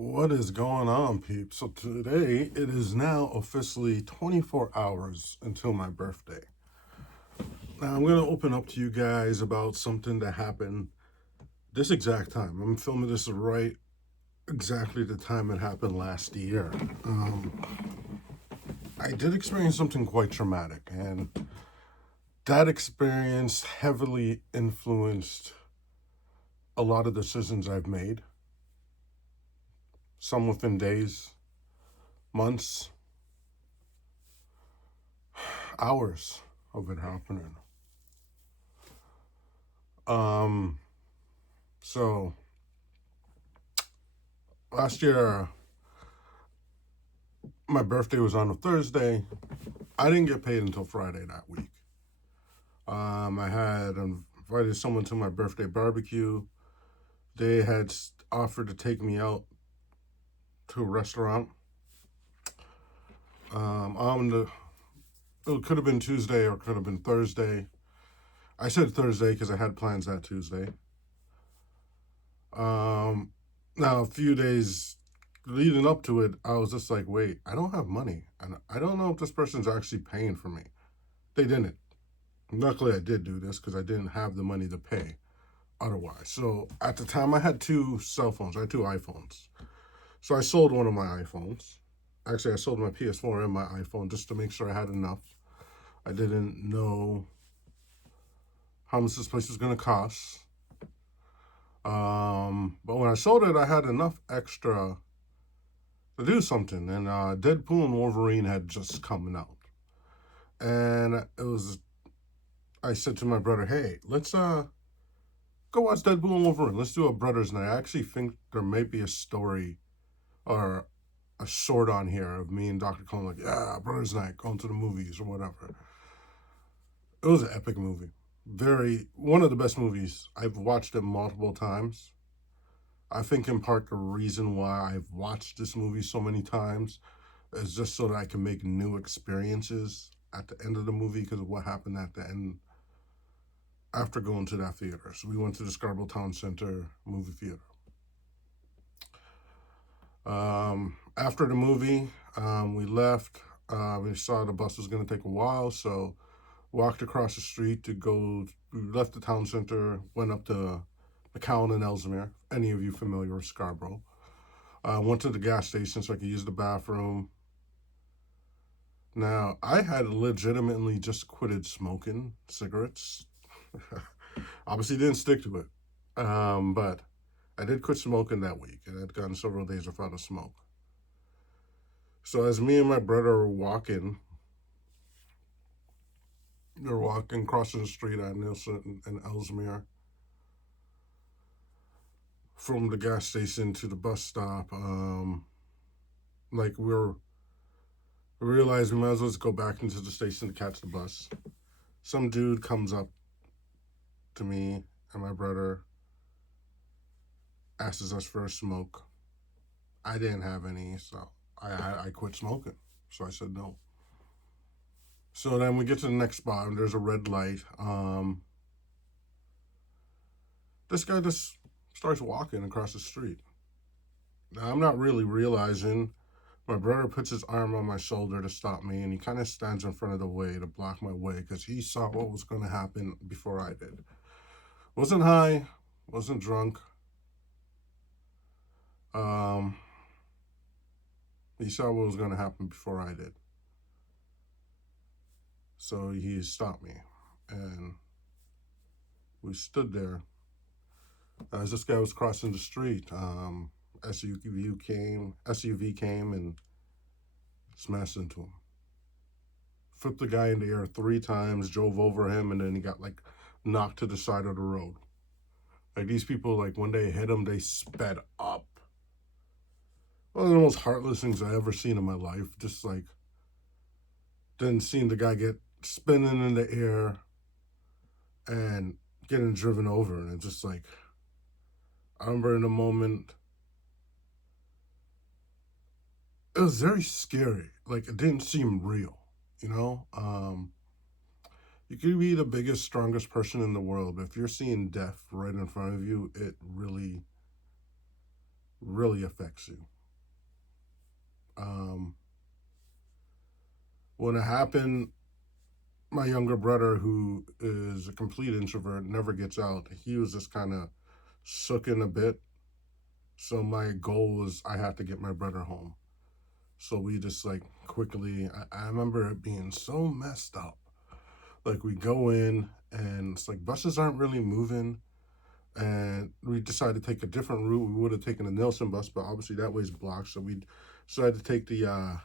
What is going on, peeps? So today it is now officially 24 hours until my birthday. Now I'm gonna open up to you guys about something that happened this exact time. I'm filming this right exactly the time it happened last year. I did experience something quite traumatic, and that experience heavily influenced a lot of decisions I've made. Some within days, months, hours of it happening. Um, so last year, my birthday was on a Thursday. I didn't get paid until Friday that week. I had invited someone to my birthday barbecue. They had offered to take me out to a restaurant. On the It could have been Tuesday or it could have been Thursday. I said Thursday because I had plans that Tuesday. Um, Now a few days leading up to it, I was just like, wait, I don't have money, and I don't know if this person's actually paying for me. They didn't. Luckily, I did do this because I didn't have the money to pay otherwise. So at the time, I had two cell phones. I had two iPhones. So I sold one of my iPhones. Actually, I sold my PS4 and my iPhone just to make sure I had enough. I didn't know how much this place was going to cost. But when I sold it, I had enough extra to do something. And Deadpool and Wolverine had just come out. And I said to my brother, hey, let's go watch Deadpool and Wolverine. Let's do a brothers night. I actually think there may be a story or a short on here of me and Dr. Cone, like, yeah, brothers night, going to the movies or whatever. It was an epic movie. One of the best movies. I've watched it multiple times. I think in part the reason why I've watched this movie so many times is just so that I can make new experiences at the end of the movie because of what happened at the end after going to that theater. So we went to the Scarborough Town Center movie theater. After the movie, we left. We saw the bus was going to take a while, so walked across the street to go. We left the town center, went up to McCowan and Ellesmere. Any of you familiar with Scarborough? Went to the gas station so I could use the bathroom. Now, I had legitimately just quitted smoking cigarettes. Obviously, didn't stick to it, but I did quit smoking that week, and I'd gone several days without a smoke. So as me and my brother were walking, they're walking, crossing the street at Nielsen and Ellesmere, from the gas station to the bus stop. Like we realized we might as well just go back into the station to catch the bus. Some dude comes up to me and my brother, asks us for a smoke. I didn't have any, so I quit smoking. So I said no. So then we get to the next spot, and there's a red light. This guy just starts walking across the street. Now, I'm not really realizing. My brother puts his arm on my shoulder to stop me, and he kind of stands in front of the way to block my way because he saw what was going to happen before I did. Wasn't high, wasn't drunk. Um, he saw what was going to happen before I did. So he stopped me, and we stood there. As this guy was crossing the street, SUV came and smashed into him. Flipped the guy in the air 3 times, drove over him, and then he got like knocked to the side of the road. Like these people, like when they hit him, they sped up. One of the most heartless things I ever seen in my life. Just like then seeing the guy get spinning in the air and getting driven over, and it's just like I remember in a moment. It was very scary. Like it didn't seem real, you know. You could be the biggest, strongest person in the world, but if you're seeing death right in front of you, it really really affects you. Um, when it happened, my younger brother, who is a complete introvert, never gets out. He was just kind of sooking a bit. So my goal was I had to get my brother home. So we just like quickly, I remember it being so messed up. Like we go in and it's like buses aren't really moving. And we decided to take a different route. We would have taken the Nelson bus, but obviously that way's blocked. So we decided to take the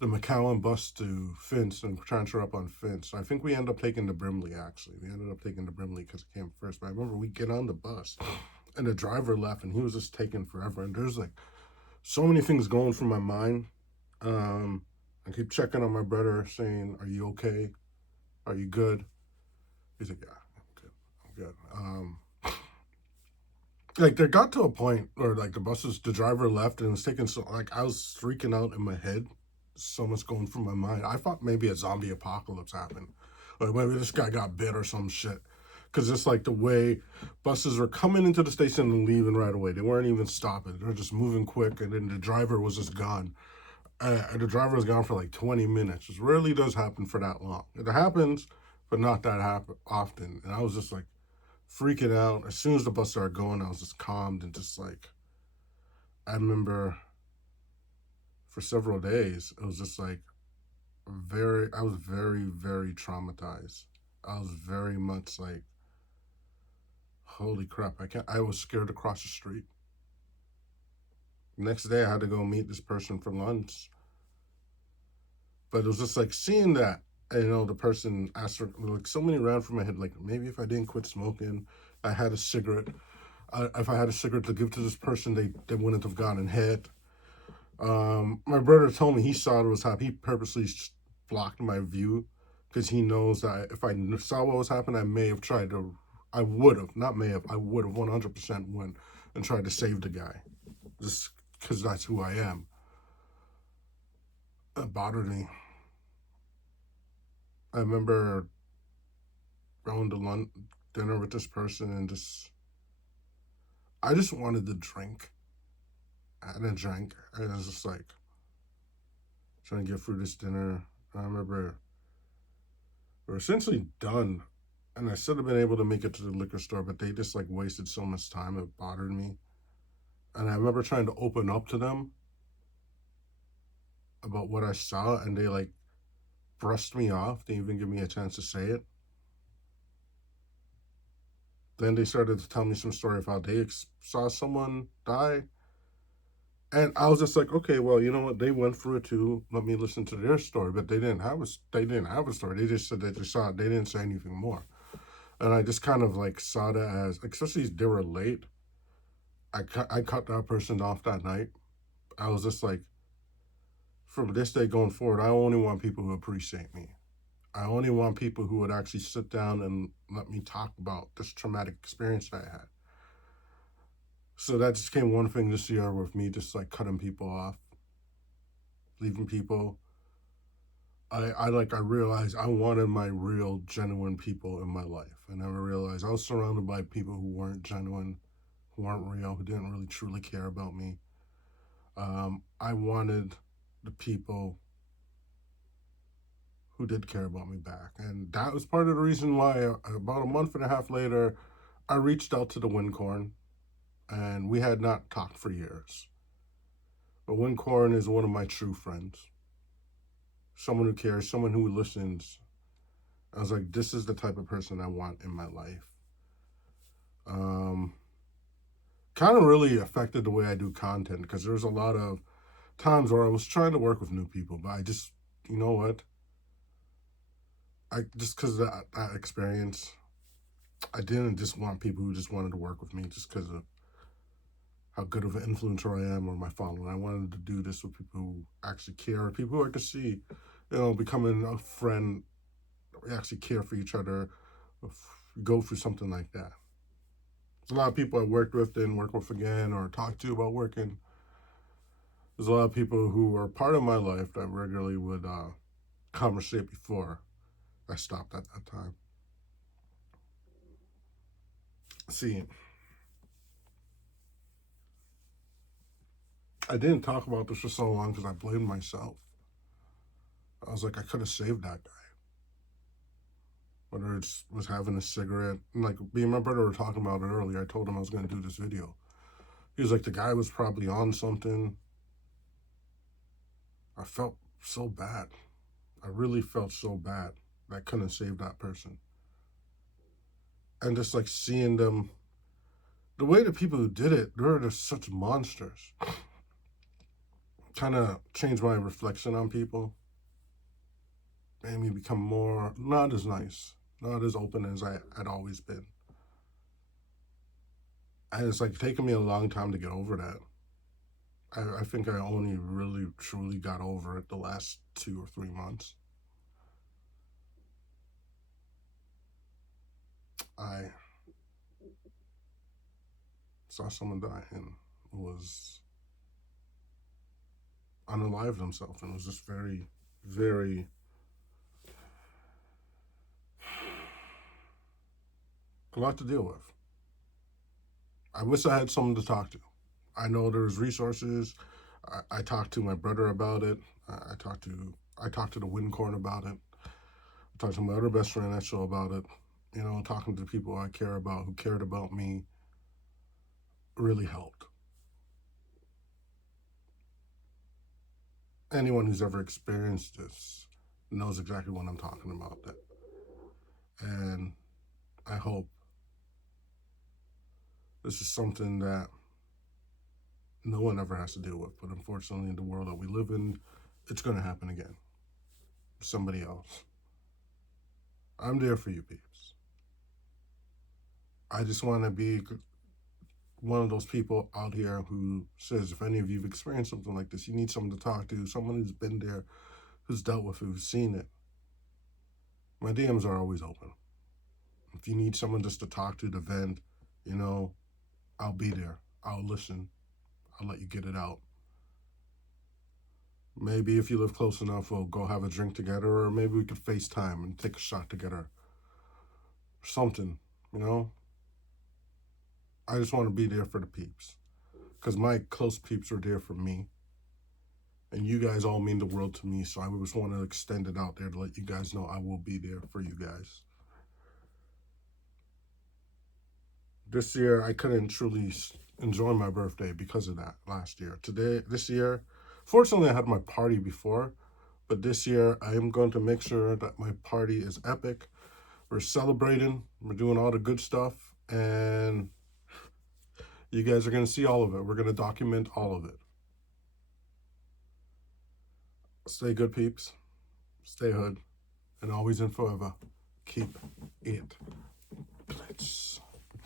McCowan bus to Finch and transfer up on Finch. So I think we ended up taking the Brimley, actually. We ended up taking the Brimley because it came first. But I remember we get on the bus and the driver left and he was just taking forever. And there's like so many things going through my mind. Um, I keep checking on my brother saying, "Are you okay? Are you good?" He's like, "Yeah, I'm good. I'm good." Like there got to a point where like the driver left and it was taking so like I was freaking out in my head. So much going through my mind. I thought maybe a zombie apocalypse happened. Like maybe this guy got bit or some shit. Cause it's like the way buses were coming into the station and leaving right away. They weren't even stopping. They were just moving quick, and then the driver was just gone. The driver was gone for like 20 minutes. It rarely does happen for that long. It happens, but not that often. And I was just like freaking out. As soon as the bus started going, I was just calmed and just like, I remember for several days, it was just like I was very, very traumatized. I was very much like, holy crap, I was scared to cross the street. Next day, I had to go meet this person for lunch. But it was just like seeing that, the person asked for, like, so many ran through my head, like, maybe if I didn't quit smoking, I had a cigarette. If I had a cigarette to give to this person, they wouldn't have gotten hit. My brother told me he saw it was happening. He purposely blocked my view because he knows that if I saw what was happening, I would have, not may have, I would have 100% went and tried to save the guy just because that's who I am. It bothered me. I remember going to lunch, dinner with this person and I just wanted to drink. I didn't drink. I was just like trying to get through this dinner. I remember we were essentially done, and I should have been able to make it to the liquor store, but they just like wasted so much time. It bothered me. And I remember trying to open up to them about what I saw, and they like brushed me off. They didn't even give me a chance to say it. Then they started to tell me some story of how they saw someone die. And I was just like, okay, well, you know what? They went through it too. Let me listen to their story. But they didn't have a story. They just said that they saw it. They didn't say anything more. And I just kind of like saw that as, especially if they were late. I cut that person off that night. I was just like, from this day going forward, I only want people who appreciate me. I only want people who would actually sit down and let me talk about this traumatic experience that I had. So that just came one thing this year with me just like cutting people off, leaving people. I realized I wanted my real genuine people in my life. And I realized I was surrounded by people who weren't genuine, who weren't real, who didn't really truly care about me. I wanted the people who did care about me back. And that was part of the reason why about a month and a half later, I reached out to the Wincorn, and we had not talked for years. But Wincorn is one of my true friends, someone who cares, someone who listens. I was like, this is the type of person I want in my life. Um, Kind of really affected the way I do content because there's a lot of times where I was trying to work with new people, but I just, you know what? I just because of that experience, I didn't just want people who just wanted to work with me just because of how good of an influencer I am or my following. I wanted to do this with people who actually care, people who I could see, becoming a friend. We actually care for each other, go through something like that. There's a lot of people I worked with, didn't work with again, or talked to about working. There's a lot of people who were part of my life that regularly would conversate before I stopped at that time. See, I didn't talk about this for so long because I blamed myself. I was like, I could have saved that guy. Whether it was having a cigarette, and like me and my brother were talking about it earlier. I told him I was going to do this video. He was like, the guy was probably on something. I felt so bad. I really felt so bad that I couldn't save that person. And just like seeing them, the way the people who did it, they're just such monsters. Kind of changed my reflection on people. Made me become more, not as nice, not as open as I had always been. And it's like taking me a long time to get over that. I think I only really truly got over it the last 2 or 3 months. I saw someone die and was unalive themself, and it was just very, very a lot to deal with. I wish I had someone to talk to. I know there's resources. I talked to my brother about it. I talked to the Windcorn about it. I talked to my other best friend at show about it. You know, talking to people I care about who cared about me really helped. Anyone who's ever experienced this knows exactly what I'm talking about. And I hope this is something that no one ever has to deal with. But unfortunately, in the world that we live in, it's going to happen again. Somebody else. I'm there for you, peeps. I just want to be one of those people out here who says, if any of you have experienced something like this, you need someone to talk to, someone who's been there, who's dealt with it, who's seen it. My DMs are always open. If you need someone just to talk to, to vent, you know, I'll be there. I'll listen. I'll let you get it out. Maybe if you live close enough, we'll go have a drink together, or maybe we could FaceTime and take a shot together. Something, you know? I just want to be there for the peeps. Because my close peeps are there for me. And you guys all mean the world to me, so I just want to extend it out there to let you guys know I will be there for you guys. This year, I couldn't truly enjoy my birthday because of that last year. This year, fortunately, I had my party before, but this year, I am going to make sure that my party is epic. We're celebrating, we're doing all the good stuff, and you guys are going to see all of it. We're going to document all of it. Stay good, peeps. Stay hood. And always and forever, keep it blitz.